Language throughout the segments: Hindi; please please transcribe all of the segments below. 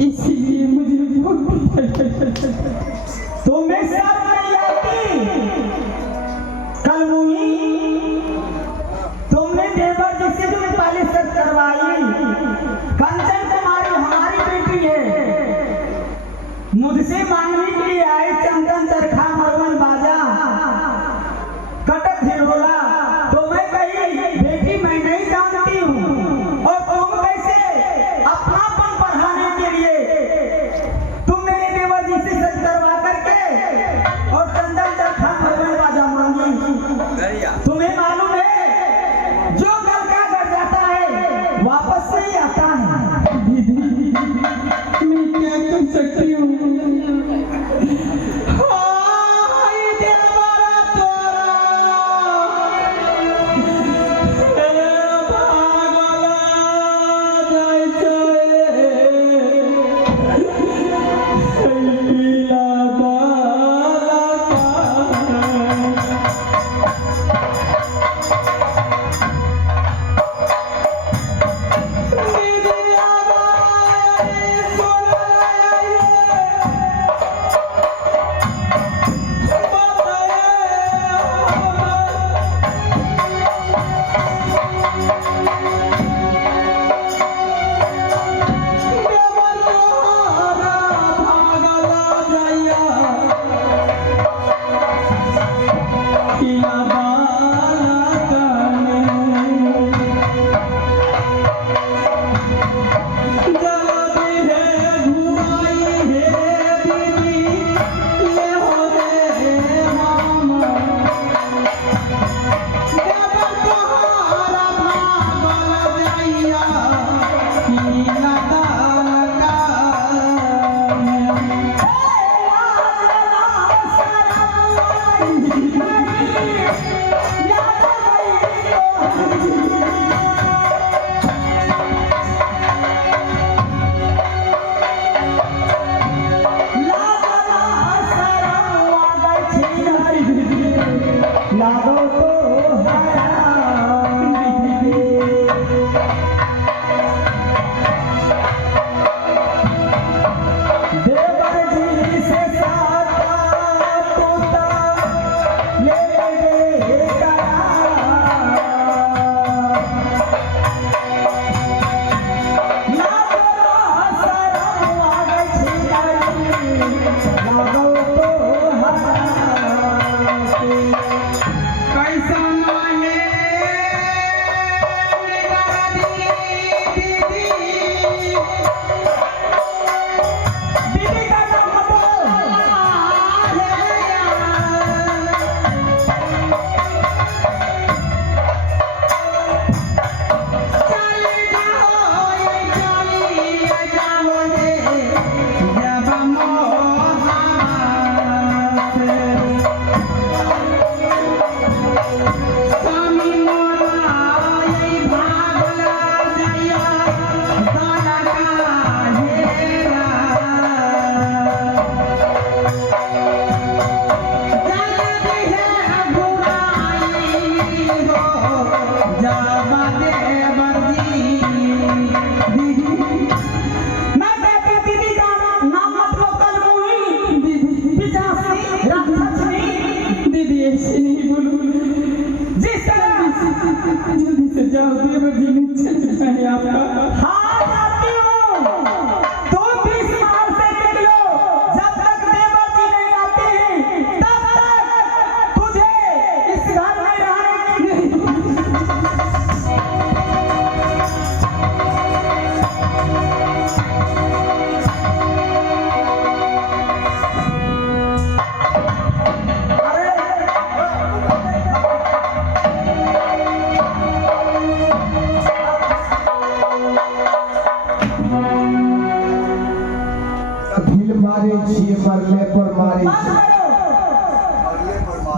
इसीलिए मुझे तुम्हें सब नहीं आती। कल तुमने देवर जी से जो पालिश करवाई, कंचन कुमारी हमारी बेटी है, मुझसे मांगने के लिए आए चंदन चरखा मरवन बाजा कटक हिलोला, तो मैं कही बेटी मैं नहीं जानती हूँ, और तुम कैसे अपनापन बढ़ाने के लिए तुम मेरे देवर जी से सच करवा करके और चंदन चरखा मरवन बाजा मांगी। तुम्हें मालूम है जो घर का घर जाता है वापस नहीं आता है। दीदी मैं क्या कर सकती हूँ?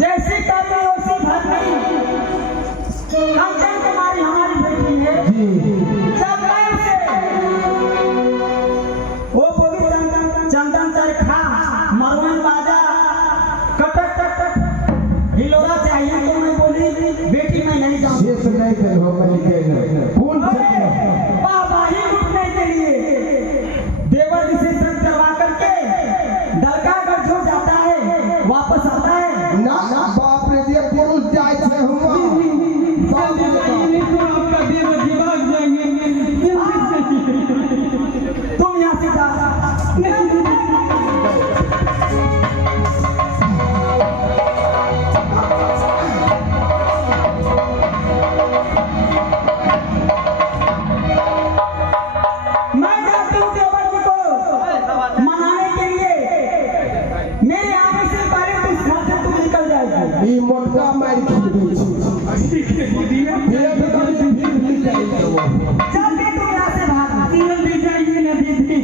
जैसी करनी वैसी भरनी। कंचन कुमारी हमारी बेटी है जी। जब मैं उसे वो पवित्र चंदन चरखा मरवन बाजा कटक कटक हिलोरा चाहिए तो मैं बोली बेटी मैं नहीं जाऊंगी। ये तो नहीं कर हो कौन बाबा ही उठने के लिए देवर ई मोटका मार खींच दिया फिर निकाल दो जल्दी तुम यहाँ से भाग जल्दी जाइए ना दीदी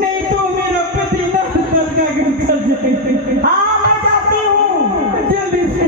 नहीं तो मेरा पति ना कर जाएगा हाँ मैं जाती हूँ जल्दी से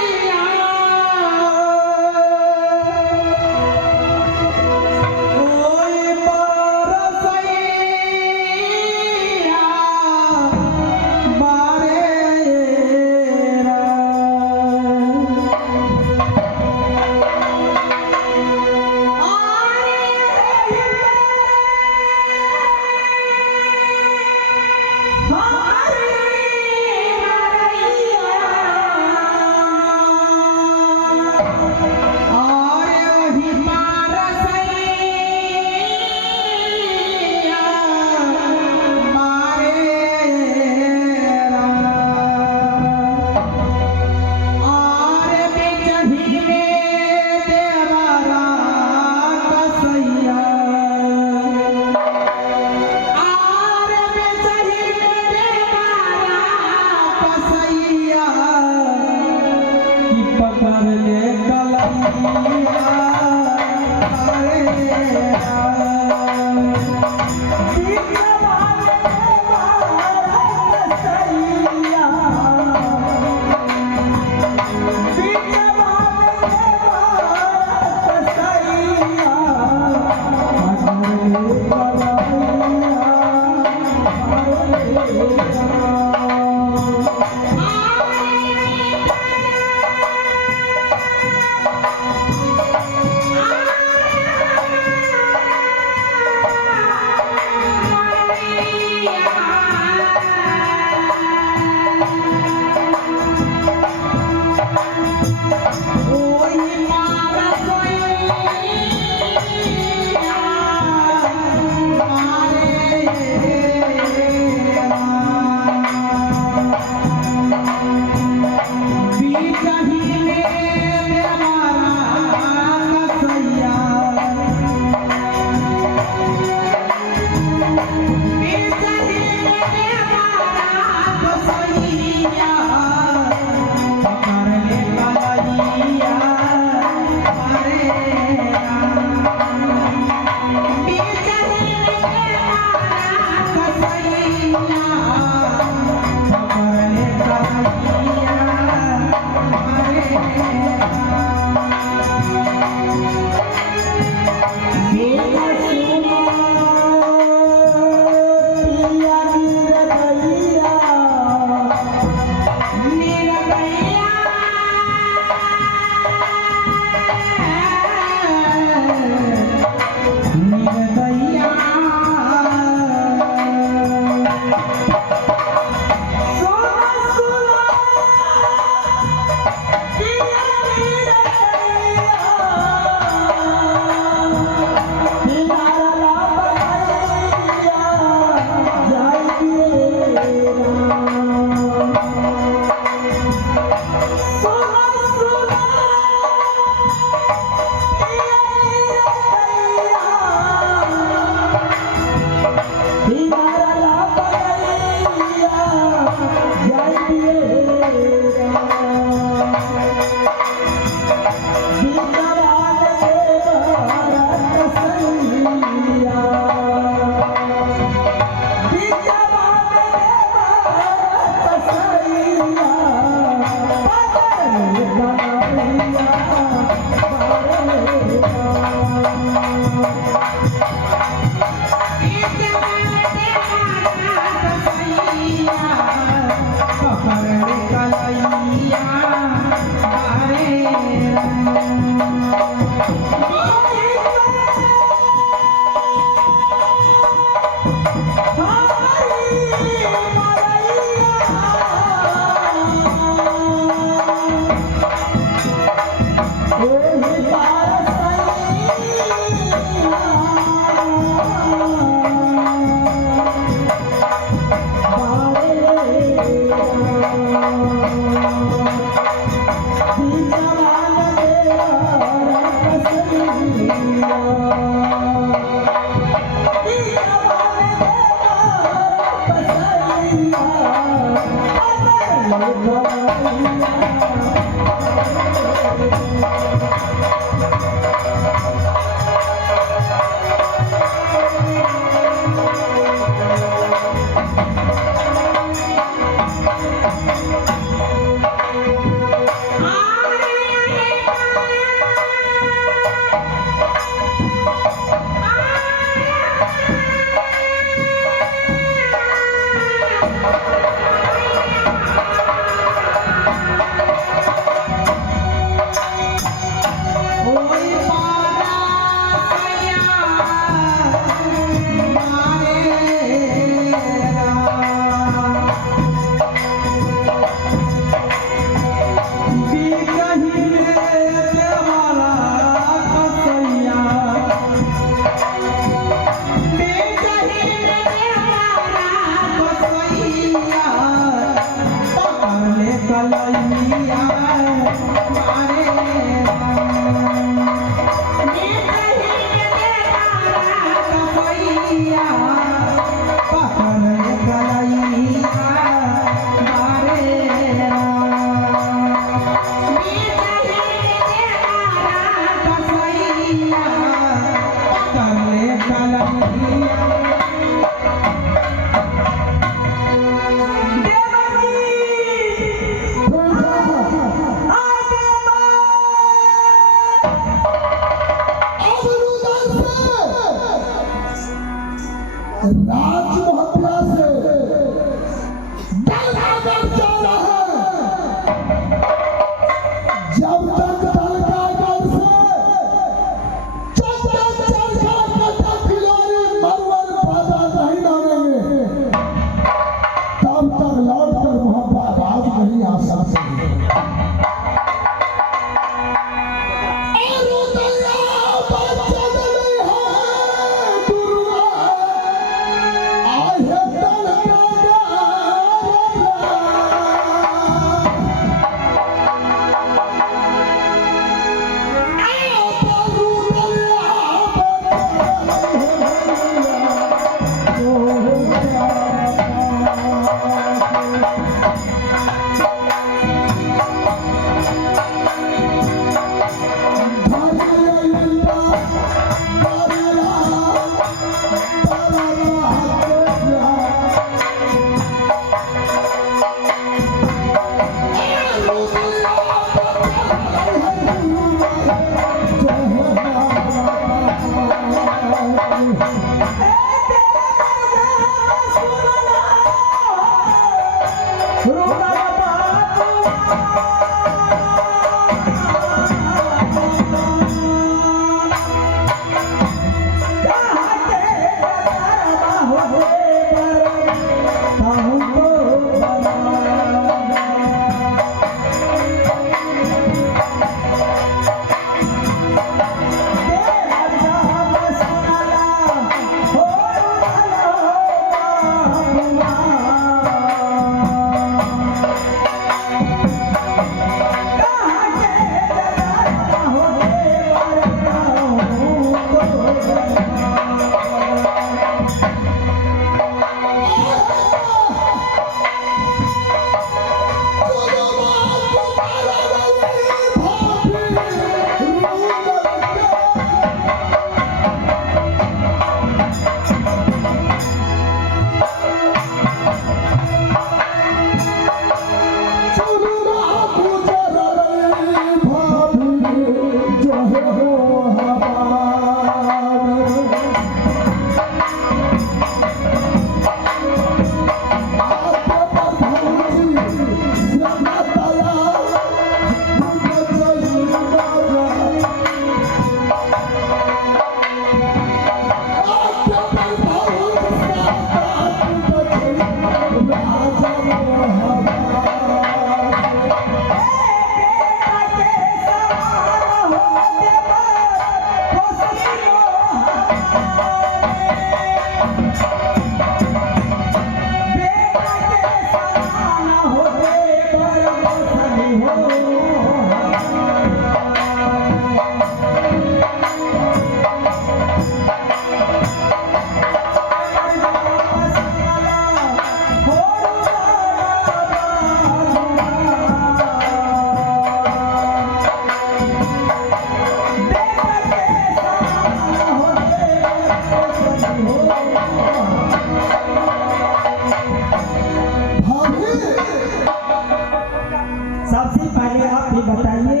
सबसे पहले आप ये बताइए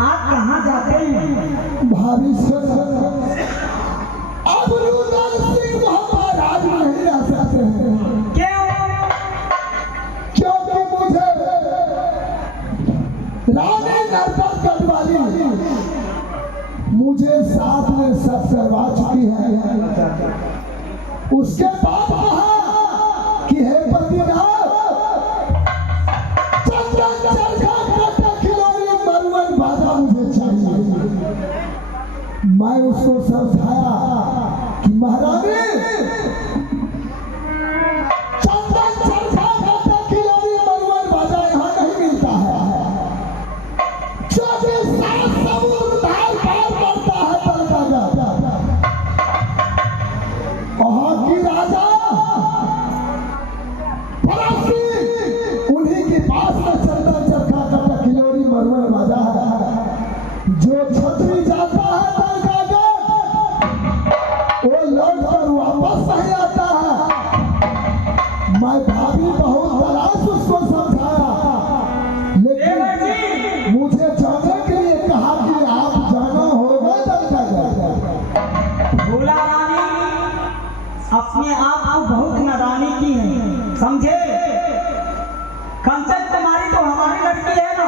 आप कहाँ जाते हैं? भाभी अब रुदल सिंह महाराज नहीं रह सकते हैं। क्यों? क्योंकि मुझे रानी नरपत गढ़वाली मुझे साथ में सब करवा चुकी है। उसके बाद कहा कि हे पतिनाथ, चंदन चरखा काटा खिलौने मरुवन बाजा मुझे चाहिए। मैं उसको समझाया कि महारानी, चंदन चरखा काटा खिलौने मरुवन बाजा यहाँ नहीं मिलता है, क्योंकि सात समुद्र धार पार पड़ता है तलकागढ़। वहाँ की राजा फरासी उन्हीं के पास में चंदन चरखा काटा खिलौने मरुवन बाजा है। जो छतरी जाता है तलकागढ़ वो लौट कर वापस नहीं आता है। मैं भाभी बहुत तलाश उसको समझाया, लेकिन मुझे जाने के लिए कहा कि आप जाना होगा तलकागढ़। भोला रानी अपने आप को बहुत नादानी की है, समझे? कंचन कुमारी तो हमारी लड़की है ना,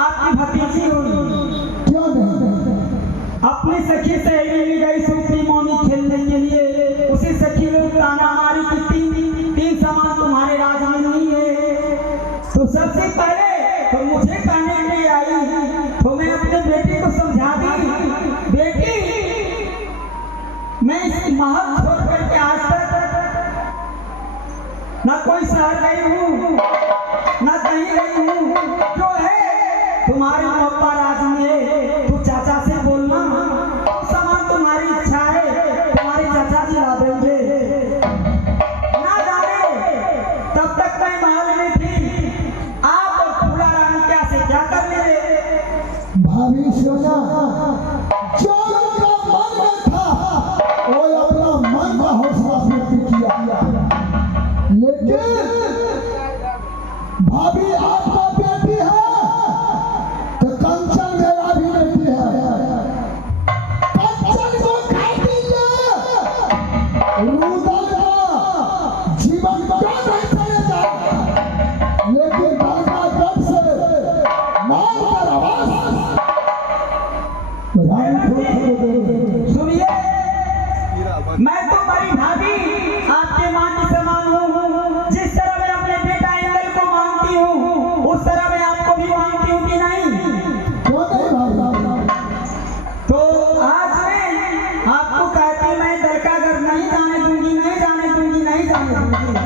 आपकी भतीजी होगी। क्यों नहीं? अपनी सखी सहेली मिल गई सुप्री मोनी खेलने के लिए, उसी सखी लोग ताना मारी कि तीन सामान तुम्हारे राज में नहीं है। तो सबसे पहले तो मुझे कहने के लिए आई, तो मैं अपने बेटे को समझा दी, बेटी मैं इस महल छोड़ करके आज तक न कोई शहर गई हूँ न कहीं गई हूँ। जो है तुम्हारे पप्पा राज में, तू चाचा से बोलना, तो सामान तुम्हारी इच्छा है तुम्हारे चाचा जी ला देंगे। ना जाने तब तक मैं महल में थी, आप और फूला रानी क्या से क्या कर ले। भाभी सोना, जो उनका मन में था वो अपना मन का हौसला व्यक्त किया, लेकिन भाभी आपका बेटी है तो कंचन मेरा भी बेटी है। कंचन को खा दीजिए, रुदल का जीवन क्यों नहीं चलेगा, लेकिन तलकागढ़ से नाम पर आवाज सुनिए, मैं तो बड़ी भाभी आपके मां की समान हूँ। जिस तरह मैं अपने बेटा इंद्र को मानती हूँ, उस तरह मैं आपको भी मानती हूँ कि नहीं? तो आज मैं आपको कहती मैं तलकागढ़ नहीं जाने दूंगी, नहीं जाने दूंगी, नहीं जाने दूंगी।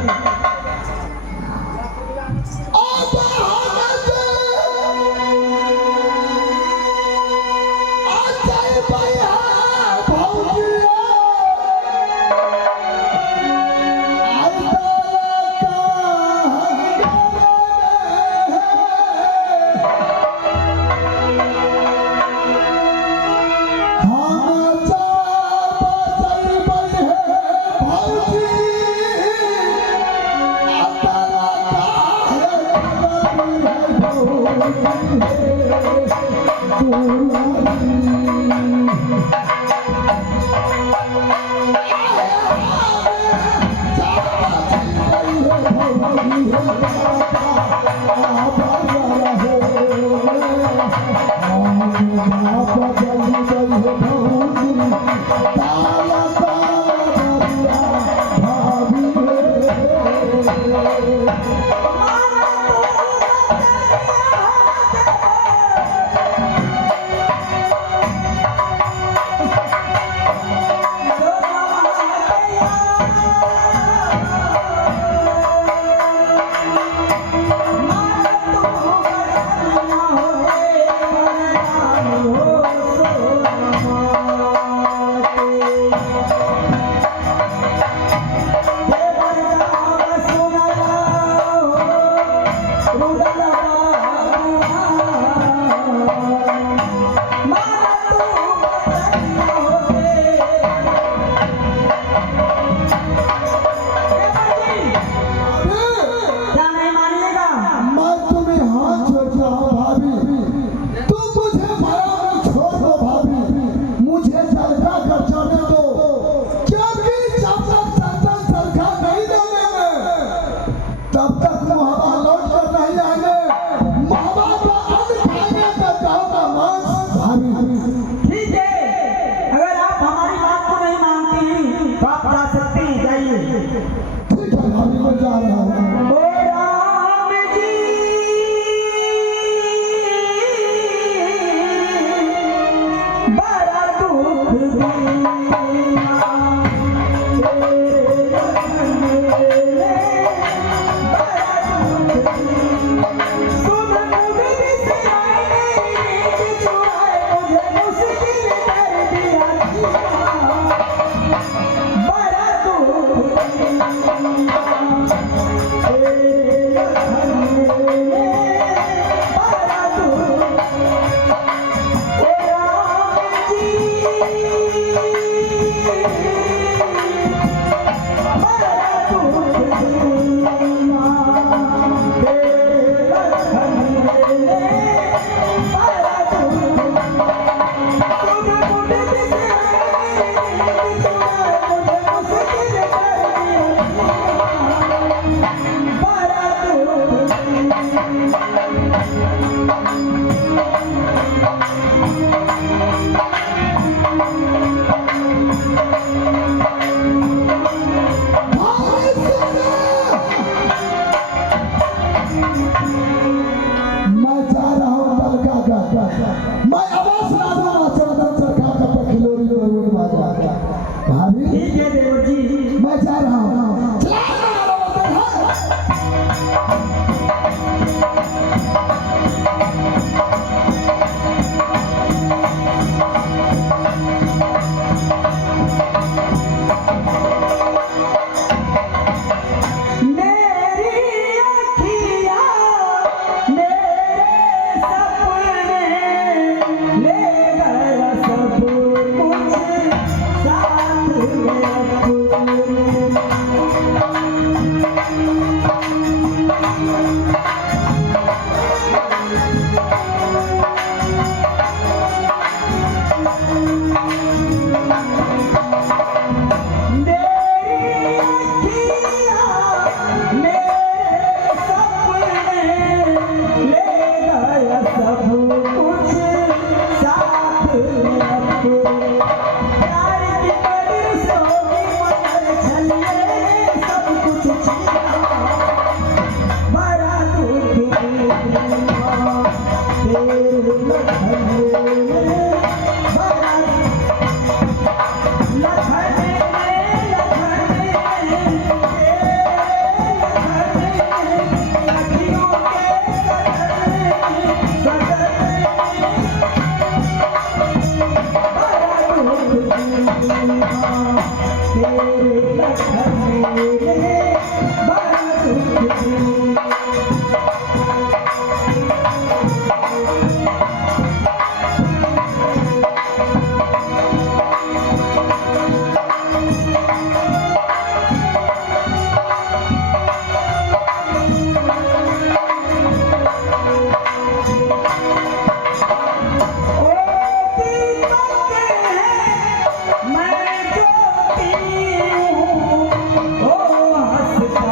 मैं अवश्य आ जाऊंगा चंदन चरखा का खिलोरी मरुआ बाजा। भाभी ठीक है देवर जी, मैं जा रहा हूँ। चला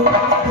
मैं